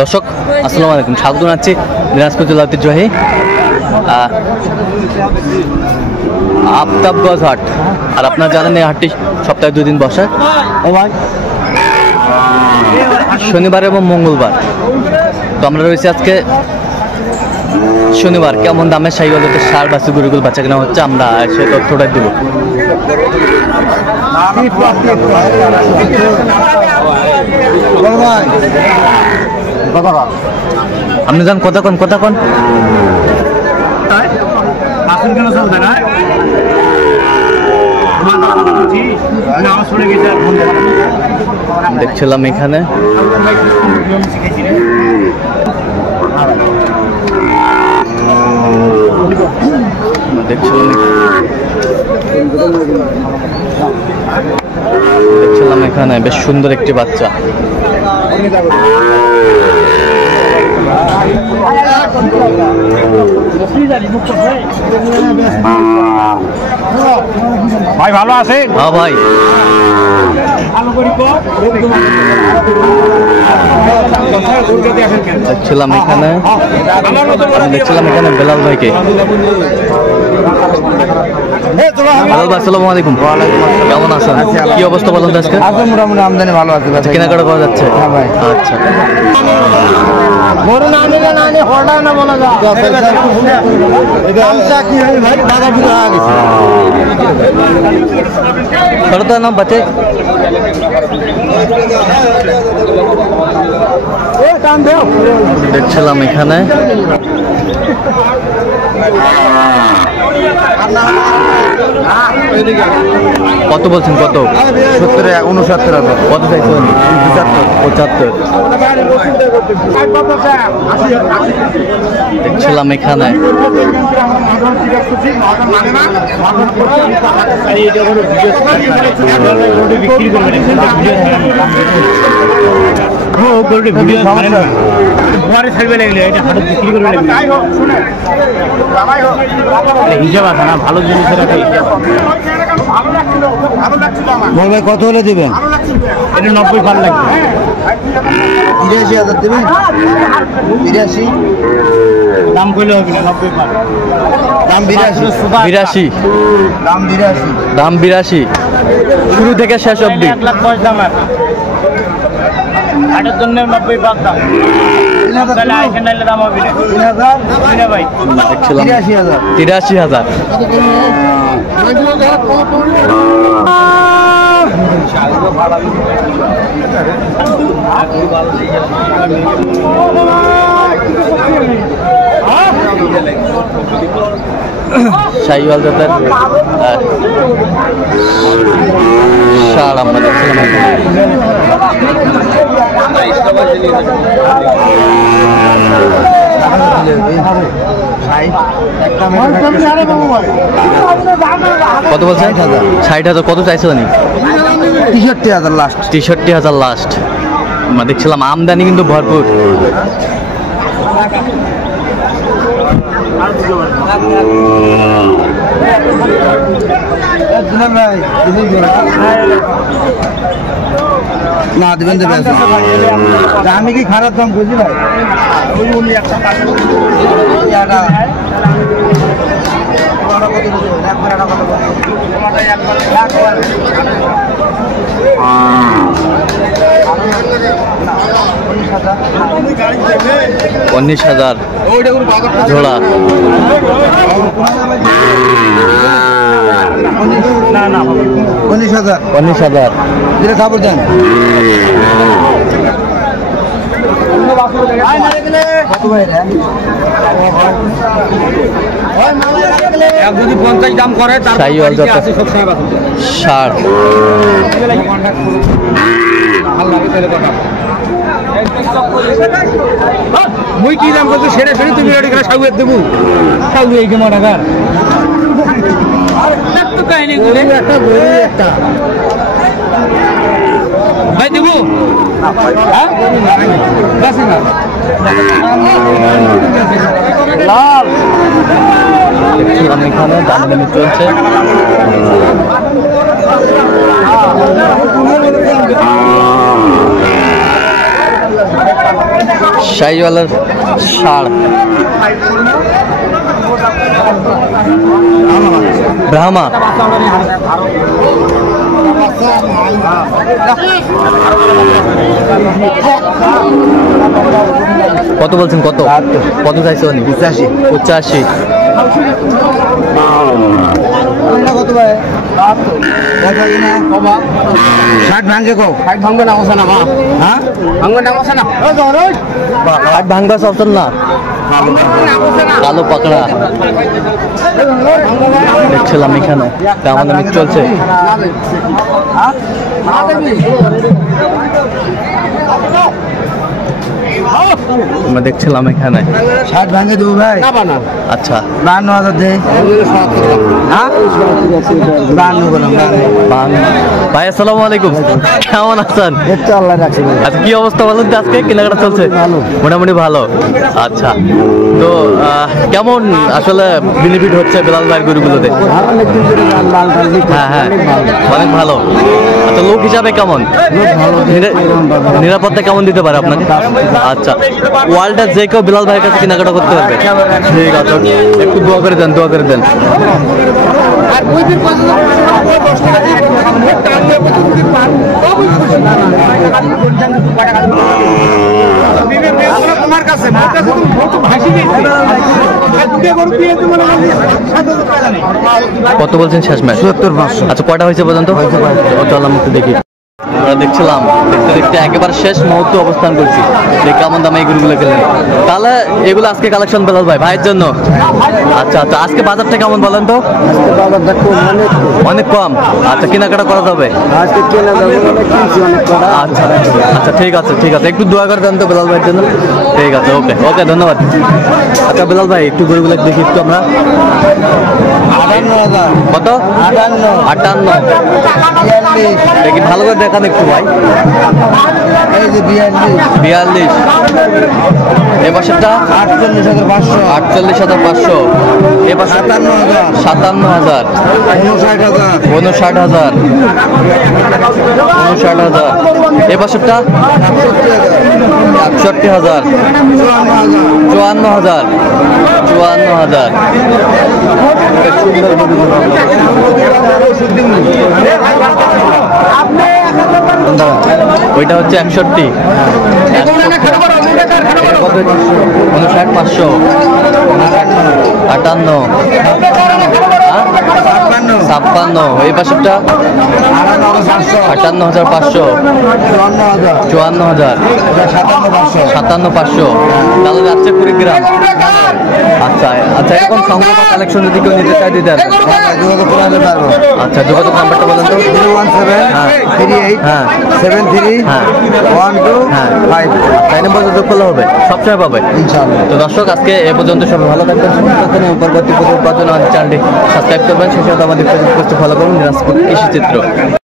দর্শক আসসালামু আলাইকুম, স্বাগত জানাচ্ছি দিনাজপুর জেলা ঐতিহ্যবাহী আফতাবগঞ্জ হাট। আর আপনারা জানেন এই হাটটি সপ্তাহে 2 দিন বসে, শনিবার এবং মঙ্গলবার। তো আমরা রয়েছি আজকে শনিবার। কেমন দামে সাইকেলের সার বাছুর গরুগুলো বাচ্চা কেনা হচ্ছে আমরা সে তথ্যটা দেব। আপনি যান কতক্ষণ দেখছিলাম এখানে দেখছিলাম এখানে বেশ সুন্দর একটি বাচ্চা। ভাই ভালো আছে? হ্যাঁ ভাই, দেখছিলাম এখানে বেলাল ভাইকে। আসসালামু আলাইকুম। কেমন আছেন? কি অবস্থা বলেন তো আজকে? মোটামুটি আমদানি ভালো আছে, কেনাকাটা করা যাচ্ছে? হ্যাঁ ভাই। আচ্ছা, নাম বাচ্চা দেখছিলাম এখানে কত বলছেন? কত? 69,000। কত চাইছেন? 75। দেখছিলাম এখানে হিসাব আছে না, ভালো জিনিসের ভাই কত হলে দিবেন? এটা 90 ভালো লাগবে। 83,000 দেবেন? 83 দাম কইলে হবে না, 90 ভালো দাম। 82 দাম 82 শুরু থেকে শেষ অবধি 1,10,000 দাম। হাটের জন্য 90 দাম। দাম হবে না ভাই। দেখছিলাম 83,000। শাহিওয়াল জাতের ষাঁড় আমরা দেখছিলাম। কত বলছেন? 60,000। কত চাইছিলেন? 63,000 লাস্ট। 63,000 লাস্ট। আমরা দেখছিলাম আমদানি কিন্তু ভরপুর। না দেবেন দেবেন, আমি কি খারাপ দাম বুঝি ভাই? উনিশ হাজার জোড়া। না না 19,000 দিলে খাবার দেন। যদি 50 দাম করে ষাট। মুই কি দাম করছো সেটা শুনি তুমি রেডি করে সাগুয়ে দেবো। সাগুয়ে এই কেমন টাকা তো কাহিনী একটা ভাই দেবো। লাল এখানে দামাদামি চলছে। শাহিওয়ালার ষাঁড়, ব্রাহ্মা। কত বলছেন? কত কত চাইছে উনি? 85। 85। কত ভাই? 60 ভাঙে কো? 60 ভাঙবে না ওসা না মা। হ্যাঁ ভাঙবে না ওসা না। হাট ভাঙ্গা সবচল না, কালো পাকড়া দেখছিলাম এখানে, কেমন দামি চলছে। আমরা দেখছিলাম এখানে 60 ভাঙে দেবো ভাই। আচ্ছা 52,000 দে। হ্যাঁ 52 বললাম। ভাই আসসালামু আলাইকুম, কেমন আছেন? এটা আল্লাহ রাখছে ভাই। আচ্ছা কি অবস্থা বলুন তো, আজকে কেনাকাটা চলছে? ভালো। মোটামুটি ভালো। আচ্ছা তো কেমন আসলে বেনিফিট হচ্ছে বেলাল ভাইয়ের গরুগুলোতে? হ্যাঁ হ্যাঁ অনেক ভালো। আচ্ছা লোক হিসাবে কেমন, নিরাপত্তা কেমন দিতে পারে আপনাকে? আচ্ছা ওয়ার্ল্ডের যে কেউ বেলাল ভাইয়ের কাছে কেনাকাটা করতে পারবে? ঠিক আছে, একটু দোয়া করে দেন, দোয়া করে দেন। কত বলছেন শেষ ম্যাচ? 70,500। আচ্ছা কয়টা হয়েছে পর্যন্ত? চল আমি একটু দেখি। আমরা দেখছিলাম, দেখতে দেখতে একেবারে শেষ মুহূর্তে অবস্থান করছি, দেখি কেমন দামে এই গরুগুলো খেলেন। তাহলে এগুলো আজকে কালেকশন বেলাল ভাই ভাইয়ের জন্য। আচ্ছা আচ্ছা আজকে বাজারটা কেমন বলেন তো? অনেক কম। আচ্ছা কেনাকাটা করা যাবে? আচ্ছা আচ্ছা ঠিক আছে ঠিক আছে, একটু দোয়া করে দেন তো বেলাল ভাইয়ের জন্য। ঠিক আছে ওকে ওকে ধন্যবাদ। আচ্ছা বেলাল ভাই একটু গরুগুলো দেখি একটু আমরা। কত? 58। দেখি ভালো করে দেখান একটু ভাই। এই যে 42। এ পাশেরটা 48,500। 48,500। এ পাশে 57,000। 57,000। 59,000। 59,000। 59,000। এ পাশেরটা 61,000। 54,000। 54,000। ওইটা হচ্ছে 61। 59,500। 58। 56। এই পাশেরটা 58,500। 54,000। 57,500। তাহলে যাচ্ছে কুড়িগ্রাম। আচ্ছা আচ্ছা এরকম সংগ্রহ কালেকশন যদি কেউ নিতে চাই দিতেন? আচ্ছা যোগাযোগ নাম্বারটা বলেন তো। 01738 হ্যাঁ 73 হ্যাঁ 1255। তাই নম্বর যোগ করলে হবে, সবসময় পাবে ইনশাআল্লাহ। তো দর্শক আজকে এ পর্যন্ত সবাই ভালো থাকবেন, সুস্থ থাকবেন এবং পরবর্তী প্রতিবেদন আমাদের চ্যানেলটি সাবস্ক্রাইব করবেন, সেই সাথে আমাদের ফেসবুক পেজটি ফলো করুন, দিনাজপুর কৃষি চিত্র।